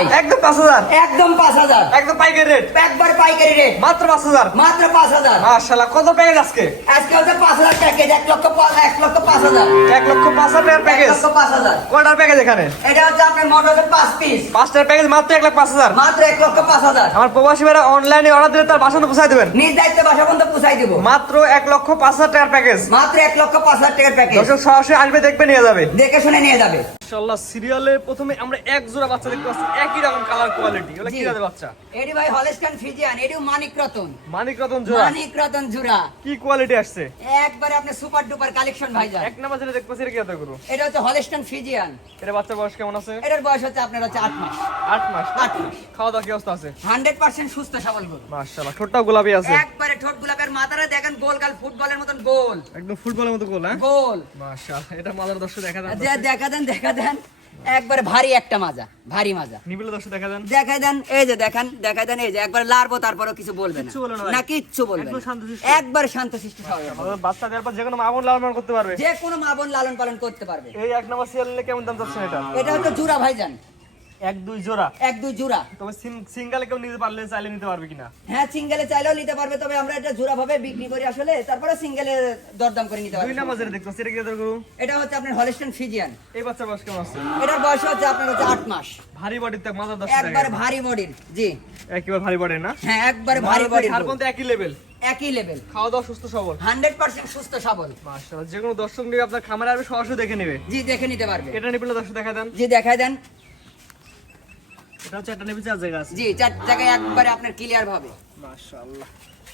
ভাই। একদম পাঁচ হাজার। একদম পাঁচ হাজার। একদম পাইকারি রেট। একবার পাইকারি রেট। মাত্র পাঁচ হাজার। মাত্র পাঁচ হাজার। মাশাল্লাহ কত প্যাকেজ আজকে? আজকে হচ্ছে পাঁচ হাজার প্যাকেজ এক লক্ষ এক লক্ষ পাঁচ হাজার। এক লক্ষ পাঁচ হাজার প্যাকেজ লক্ষ পাঁচ হাজার। কয়টার প্যাকেজ এখানে? এটা হচ্ছে আপনার পাঁচ পিস পাঁচটার প্যাকেজ মাত্র এক লাখ পাঁচ হাজার? মাত্র এক লক্ষ পাঁচ হাজার। আমার প্রবাসী ভাইরা অনলাইনে অর্ডার দিলে তার বাসাতে পৌঁছায় দেবেন। নিজ দায়িত্বে বাসা পর্যন্ত পুষাই দিব। মাত্র এক লক্ষ পাঁচ হাজার টাকার প্যাকেজ মাত্র এক লক্ষ পাঁচ হাজার টাকার প্যাকেজ সরাসরি আসবে দেখবে নিয়ে যাবে। দেখে শুনে নিয়ে যাবে। মাশাআল্লাহ সিরিয়ালে প্রথমে আমরা এক জোড়া বাচ্চা দেখতে পাচ্ছি একই রকম কালার কোয়ালিটি ওগুলো কি। জাতের বাচ্চা? এডি ভাই হলেস্টান ফিজিয়ান এডিও মানিক রতন মানিক রতন জোড়া। মানিক রতন জুরা কি কোয়ালিটি আসছে? একবারে আপনি সুপার ডুপার কালেকশন ভাই যান এক নাম্বার যেটা দেখতে পাচ্ছি এটা কি জাতের গরু? এটা হচ্ছে হলেস্টান ফিজিয়ান। এটা বাচ্চা বয়স কেমন আছে? এটার বয়স হচ্ছে আপনার হচ্ছে আট মাস। আট মাস আট মাস। খাওয়া দাওয়া কি অবস্থা আছে? হান্ড্রেড পার্সেন্ট সুস্থ সবল গরু। মাশাআল্লাহ ঠোঁটটাও গোলাপি আছে। একবারে ঠোঁট গোলাপের মাথাটা দেখেন গোল গাল ফুটবলের মতন গোল। একদম ফুটবলের মতো গোল হ্যাঁ? গোল। মাশাআল্লাহ এটা মাদার দর্শক দেখা দেন দেখা দেন দেখা দেন। একবারে ভারী একটা মাজা ভারী মাজা। নিবিলে দর্শক দেখা দেন। দেখাই দেন এই যে দেখেন দেখাই দেন এই যে একবার লারবো তারপরেও কিছু বলবে না। না কিচ্ছু বলবে না। একবার শান্ত সৃষ্টি বাচ্চা দেওয়ার পর যে কোনো মাবন লালন পালন করতে পারবে। যে কোনো মাবন লালন পালন করতে পারবে। এই এক নম্বর সিরিয়াল কেমন দাম যাচ্ছে এটা? এটা হচ্ছে জুরা ভাইজান এক দুই জোড়া? এক দুই জুরা তবে সিঙ্গেল কেউ নিতে পারলে চাইলে নিতে পারবে কিনা? হ্যাঁ সিঙ্গেলে চাইলেও নিতে পারবে তবে আমরা এটা জোড়া ভাবে বিক্রি করি আসলে তারপরে সিঙ্গেলে দরদাম করে নিতে দুই নাম্বার যেটা এটা কি গরু এটা হচ্ছে আপনার হলিস্টন ফিজিয়ান এই বাচ্চার বয়স কেমন আছে? এটার বয়স হচ্ছে আপনার হচ্ছে আট মাস। ভারী বডিতে মাদার দর্শক একবারে দেখা ভারী বডির জি। একেবারে ভারী বডি না? হ্যাঁ একবারে ভারী বডির আর পর্যন্ত একই লেভেল একই লেভেল খাওয়া দাওয়া সুস্থ সবল। হান্ড্রেড পার্সেন্ট সুস্থ সবল। মাশাআল্লাহ যে কোনো দর্শক নিয়ে আপনার খামারে আসবে সরাসরি দেখে নেবে। জি দেখে নিতে পারবে। এটা নিপিলে দর্শক দেখা দেন। জি দেন। এটা হচ্ছে একটা নিপি চার জায়গা আছে। জি চার জায়গায় একবারে আপনার ক্লিয়ার ভাবে। মাশাআল্লাহ।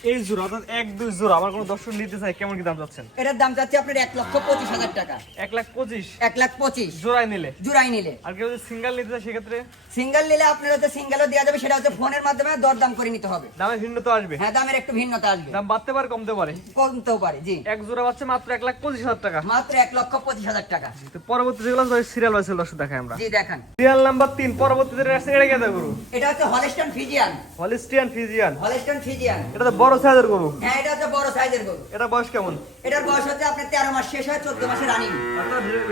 এই জোড়া অর্থাৎ এক দুই জোড়া। আমার কোনো দর্শক নিতে চাই কেমন কি দাম যাচ্ছেন এটার দাম যাচ্ছে আপনার এক লক্ষ পঁচিশ হাজার টাকা। এক লাখ পঁচিশ? এক লাখ পঁচিশ। জোড়ায় নিলে? জুড়াই নিলে। আর কেউ যদি সিঙ্গেল নিতে চায় সেক্ষেত্রে? সিঙ্গেল নিলে আপনার হচ্ছে সিঙ্গেলও দেওয়া যাবে সেটা হচ্ছে ফোনের মাধ্যমে দরদাম করে নিতে হবে। দামে ভিন্ন তো আসবে? হ্যাঁ দামের একটু ভিন্নতা আসবে। দাম বাড়তে পারে কমতে পারে? কমতেও পারে জি। এক জোড়া বাচ্চা মাত্র এক লাখ পঁচিশ হাজার টাকা। মাত্র এক লক্ষ পঁচিশ হাজার টাকা। তো পরবর্তী যেগুলো সিরিয়াল বাই দর্শক দেখাই আমরা। জি দেখান। সিরিয়াল নাম্বার তিন পরবর্তী যেটা আসছে এটা গরু। এটা হচ্ছে Holstein Friesian Holstein Friesian Holstein Friesian এটা তো বড় সাইজের গরু। হ্যাঁ এটা হচ্ছে বড় সাইজের গরু। এটা বয়স কেমন? এটার বয়স হচ্ছে আপনার তেরো মাস শেষ হয় চোদ্দ মাসে রানিং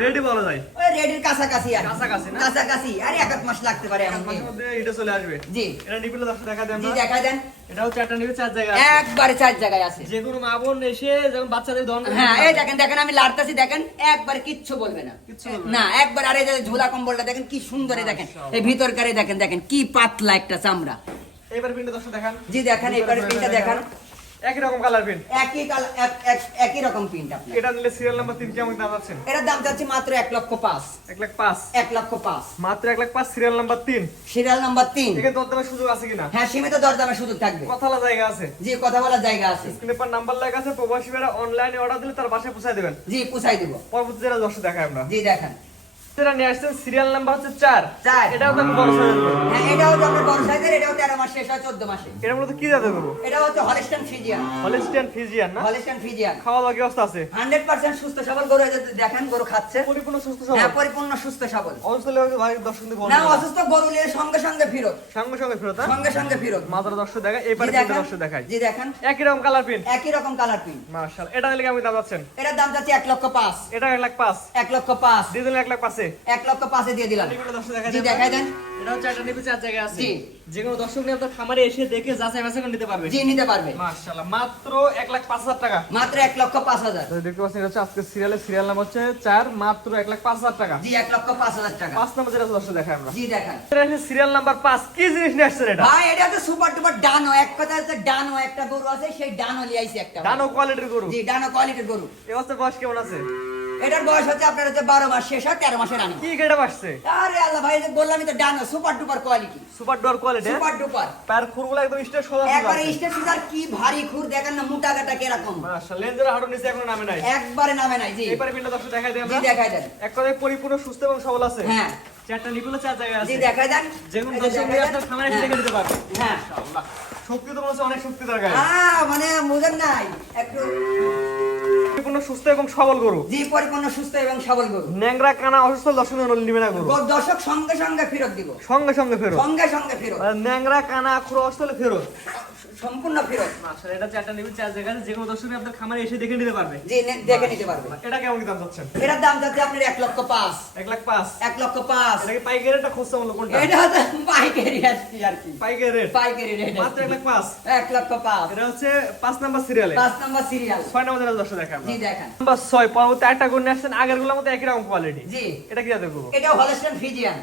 রেডি বলা যায়। ওই রেডির কাছাকাছি আর কাছাকাছি না? কাছাকাছি। আর এক মাস লাগতে পারে এমন এটা চলে আসবে। জি। এটা নিপিলে দর্শক দেখা দেন জি দেখা দেন। এটা হচ্ছে একটা নিপে চার জায়গা একবারে চার জায়গায় আছে। যে কোনো মা বোন এসে যখন বাচ্চাদের দন হ্যাঁ এই দেখেন দেখেন আমি লাড়তাছি দেখেন একবার কিচ্ছু বলবে না। কিচ্ছু না। একবার আরে যে ঝোলা কম্বলটা দেখেন কি সুন্দরে দেখেন। এই ভিতরকারে দেখেন দেখেন কি পাতলা একটা চামড়া। এবার পিনটা দর্শক দেখান। জি দেখেন এবারে পিনটা দেখান। একই রকম কালার পিন একই কাল এক- এক- একই রকম আপনার। এটা নিলে সিরিয়াল নাম্বার তিন কেমন দাম এটার দাম যাচ্ছে মাত্র এক লক্ষ পাঁচ। এক লাখ পাঁচ। এক লক্ষ পাঁচ। মাত্র এক লাখ পাঁচ সিরিয়াল নাম্বার তিন। সিরিয়াল নাম্বার তিন। এখানে দরদামের সুযোগ আছে কিনা? হ্যাঁ সীমিত দরদামের সুযোগ থাকবে। কথালা জায়গা আছে। জি কথা বলার জায়গা আছে। স্ক্রিনে পর নাম্বার লেখা আছে প্রবাসী ভাইরা অনলাইনে অর্ডার দিলে তার বাসায় পৌঁছায় দেবেন। জি পুষাই দিব। পরবর্তী যেটা দর্শক দেখাই আমরা। জি দেখেন। নিয়ে আসছেন সিরিয়াল নাম্বার হচ্ছে চার। চার। এটাও তো বড় সাইজের হ্যাঁ এটাও তো বড় সাইজের এটাও তেরো মাস শেষ হয় চোদ্দ মাসে। এটা মূলত কি জাতের গরু? এটা হচ্ছে হলিস্টন ফিজিয়ান হলিস্টিয়ান ফিজিয়ান না? হলিস্টন ফিজিয়ান খাওয়া দাওয়া কি অবস্থা আছে? হান্ড্রেড পার্সেন্ট সুস্থ সবল গরু এই যে দেখেন গরু খাচ্ছে। পরিপূর্ণ সুস্থ হ্যাঁ পরিপূর্ণ সুস্থ সবল। অবস্থা লেগে ভাই দর্শক না অসুস্থ গরু নিয়ে সঙ্গে সঙ্গে ফিরত। সঙ্গে সঙ্গে ফেরত হ্যাঁ? সঙ্গে সঙ্গে ফিরত। দর্শক এই পারে দর্শক দেখায়। জি দেখেন। একই রকম কালার পিন একই রকম কালার পিন মার্শাল এটা নিলে কেমন দাম পাচ্ছেন এটার দাম যাচ্ছে এক লক্ষ পাঁচ। এটা এক লাখ পাঁচ। এক লক্ষ পাঁচ। দিয়ে দিলেন এক লাখ পাঁচে। এক লক্ষ পাঁচে দিয়ে দিলাম। জি দেখাই দেন। এটা হচ্ছে একটা নিপে চার জায়গায় আছে। জি। যে কোনো দর্শক নিয়ে আপনার খামারে এসে দেখে যাচাই বাছাই করে নিতে পারবে। জি নিতে পারবে। মার্শাল্লাহ মাত্র এক লাখ পাঁচ হাজার টাকা। মাত্র এক লক্ষ পাঁচ হাজার। তো দেখতে পাচ্ছেন এটা হচ্ছে আজকে সিরিয়ালের সিরিয়াল নাম হচ্ছে চার মাত্র এক লাখ পাঁচ হাজার টাকা। জি এক লক্ষ পাঁচ হাজার টাকা। পাঁচ নম্বর যেটা দর্শক দেখায় আমরা। জি দেখান। সিরিয়াল নাম্বার পাঁচ। কি জিনিস নিয়ে আসছেন এটা? ভাই এটা হচ্ছে সুপার টুপার ডানো। এক কথা হচ্ছে ডানো একটা গরু আছে সেই ডানো লিয়ে আইছি একটা। ডানো কোয়ালিটির গরু। জি ডানো কোয়ালিটির গরু। এই অবস্থায় বয়স কেমন আছে? এটার বয়স হচ্ছে আপনার হচ্ছে বারো মাস শেষ হয় তেরো মাসের রানিং কি আসছে আরে আল্লাহ ভাই বললামই তো ডানো super duper quality. Super door quality super duper পায়ের খুরগুলো একদম স্টেজ সোজা একবারে স্টেট সিজার কি ভারী খুর দেখেন না মোটা গাটা কীরকম। মাশাআল্লাহ লেন্সের হাঁটু নিচে এখনও নামে নাই। একবারে নামে নাই জি। এবারে পিনটা দর্শক দেখাই দিই জি দেখাই দেন। এক কথায় পরিপূর্ণ সুস্থ এবং সবল আছে। হ্যাঁ। চারটা নিপুল চার জায়গায় জি দেখাই দেন। যে কোনো এই যে দর্শক নিয়ে আপনার খামারে এসে হ্যাঁ। দেখে নিতে পারবে। হ্যাঁ। মাশাআল্লাহ। শক্তি তো মনে হচ্ছে অনেক শক্তি দরকার। আহ, মানে বুঝেন নাই। একটু পরিপূর্ণ সুস্থ এবং সবল গরু। জি পরিপূর্ণ সুস্থ এবং সবল গরু। ন্যাংরা কানা অসুস্থ দর্শক নিবে না গরু। দর্শক সঙ্গে সঙ্গে ফেরত দিব। সঙ্গে সঙ্গে ফেরত। সঙ্গে সঙ্গে ফেরত। ন্যাংরা কানা আখুর অসুস্থ হলে ফেরো সম্পূর্ণ ফেরত। মাশাআল্লাহ এটা চারটা চার জায়গায় যে কোনো দর্শক আপনার খামারে এসে দেখে নিতে পারবে। জি দেখে নিতে পারবে। এটা কেমন দাম এটার দাম যাচ্ছে আপনার লক্ষ লক্ষ এটা কি পাইকারি খুচরা মূল্য কোনটা? এটা পাইকারি আর কি পাইকারি রেট? পাইকারি রেট মাত্র লক্ষ এটা হচ্ছে নাম্বার সিরিয়ালে। Number serial. ছয় নম্বর দর্শক জি দেখেন। নাম্বার পরবর্তী একটা গুণ আসছেন। আগেরগুলোর মতো একই রকম কোয়ালিটি জি। এটা কি জাতের এটা হলস্টেন ফিজিয়ান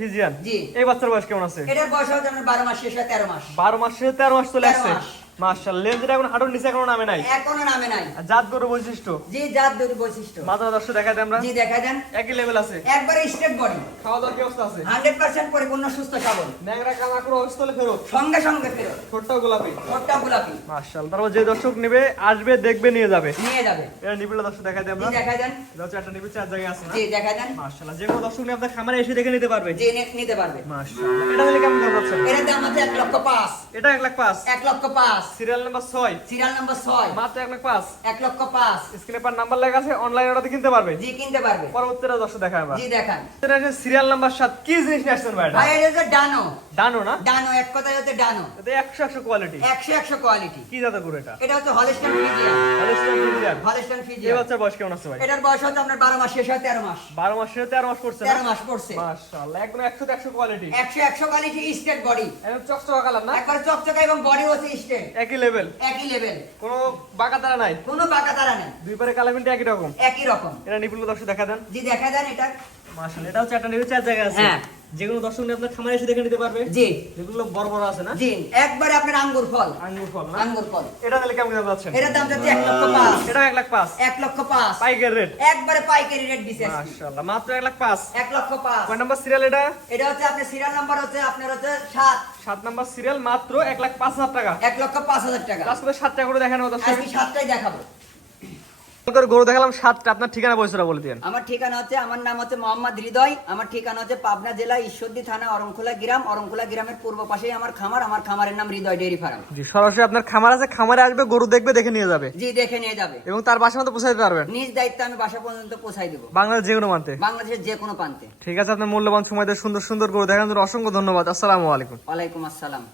ফিজিয়ান জি। এই বাচ্চার বয়স কেমন আছে? এটার বয়স হচ্ছে আপনার বারো মাস শেষ হয় তেরো মাস। বারো মাস থেকে তেরো মাস চলে 13 আসছে মাস। এখন হাঁটুর নিচে এখনও নামে নাই। এখনও নামে নাই। জাত গরু বৈশিষ্ট্য? জি জাত দুটি বৈশিষ্ট্য। মাত্র দর্শক দেখা দেয় আমরা। জি দেখা যান একই লেভেল আছে। একবারে স্টেট বডি খাওয়া দাওয়ার কি অবস্থা আছে? হান্ড্রেড পার্সেন্ট পরিপূর্ণ সুস্থ সবল। ন্যাংরা কানা করে ফেরত? সঙ্গে সঙ্গে ফেরত। ছোটটাও গোলাপি? ছোট্টা গোলাপি। তারপর যে দর্শক নেবে আসবে দেখবে নিয়ে যাবে। নিয়ে যাবে। এটা নিবিড় দর্শক দেখা দেয় জি আমরা দেখা যান এটা নিবিড় চার জায়গায় আছে না? জি দেখা যান মার্শাল যে কোনো দর্শক নিয়ে আপনার খামারে এসে দেখে নিতে পারবে। জি নিতে পারবে। এটা হলে কেমন দাম যাচ্ছে এর দাম আছে এক লক্ষ পাঁচ। এটা এক লাখ পাঁচ? এক লক্ষ পাঁচ। সিরিয়াল নাম্বার ছয়। সিরিয়াল নাম্বার ছয়। মাত্র এক লাখ পাঁচ। এক লক্ষ পাঁচ। স্ক্রিনে পার নাম্বার লেখা আছে অনলাইন অর্ডার কিনতে পারবে। জি কিনতে পারবে। পরবর্তীটা দর্শক দেখা আমরা জি দেখান। সিরিয়াল নাম্বার সাত। কি জিনিস আসছেন ভাই ভাই এটা হচ্ছে ডানো। ডানো না? ডানো এক কথায় হচ্ছে ডানো। এটা একশো একশো কোয়ালিটি একশো একশো কোয়ালিটি কি জাতের গরু এটা? এটা হচ্ছে Holstein Friesian Holstein Friesian Holstein এই বাচ্চার বয়স কেমন আছে ভাই? এটার বয়স হচ্ছে আপনার বারো মাস শেষ হয় তেরো মাস। বারো মাস থেকে তেরো মাস করছে তেরো মাস পড়ছে। মাশাআল্লাহ একদম একশো একশো কোয়ালিটি একশো একশো কোয়ালিটি স্টেট বডি। একদম চকচকা কালার না? একবার চকচকা এবং বডি হচ্ছে স্টেট। একই লেভেল একই লেভেল কোনো বাঁকা তারা নাই? কোনো বাঁকা তারা নাই। দুই পারে কালার একই রকম? একই রকম। এটা নিপুণ দর্শক দেখা দেন। জি দেখা দেন এটা। মাশাআল্লাহ এটা হচ্ছে একটা নিউজ চার জায়গায় আছে। হ্যাঁ। যে কোনো দর্শক আপনার খামারে এসে দেখে নিতে পারবে। জি। যেগুলো বড় বড় আছে না? জি। একবারে আপনার আঙ্গুর ফল। আঙ্গুর ফল না? আঙ্গুর ফল। এটা তাহলে কেমন দাম এটার দাম যাচ্ছে এক লক্ষ পাঁচ। এটা এক লাখ পাঁচ? এক লক্ষ পাঁচ। পাইকার রেট একবারে পাইকারি রেট দিছে। মাশাআল্লাহ মাত্র এক লাখ পাঁচ। এক লক্ষ পাঁচ। কয় নাম্বার সিরিয়াল এটা? এটা হচ্ছে আপনার সিরিয়াল নাম্বার হচ্ছে আপনার হচ্ছে সাত। সাত নাম্বার সিরিয়াল মাত্র এক লাখ পাঁচ হাজার টাকা। এক লক্ষ পাঁচ হাজার টাকা। করে সাতটা করে দেখানো দর্শক। আজকে সাতটাই দেখাবো। গরু দেখালাম সাতটা আপনার ঠিকানা বলে দিন আমার ঠিকানা হচ্ছে আমার নাম হচ্ছে মোহাম্মদ হৃদয় আমার ঠিকানা হচ্ছে পাবনা জেলা ঈশ্বরদী থানা অরংখোলা গ্রাম অরংখোলা গ্রামের পূর্ব পাশেই আমার খামার আমার খামারের নাম হৃদয় ডেয়ারি ফার্ম। জি সরাসরি আপনার খামার আছে খামারে আসবে গরু দেখবে দেখে নিয়ে যাবে। জি দেখে নিয়ে যাবে। এবং তার বাসা মতো পৌঁছে দিতে পারবেন। নিজ দায়িত্ব আমি বাসা পর্যন্ত পৌঁছাই দেবো। বাংলাদেশ যে কোনো মানতে বাংলাদেশের যে কোনো প্রান্তে। ঠিক আছে আপনার মূল্যবান সময় দিয়ে সুন্দর সুন্দর গরু দেখানোর জন্য অসংখ্য ধন্যবাদ। আসসালামু আলাইকুম। ওয়ালাইকুম আসসালাম।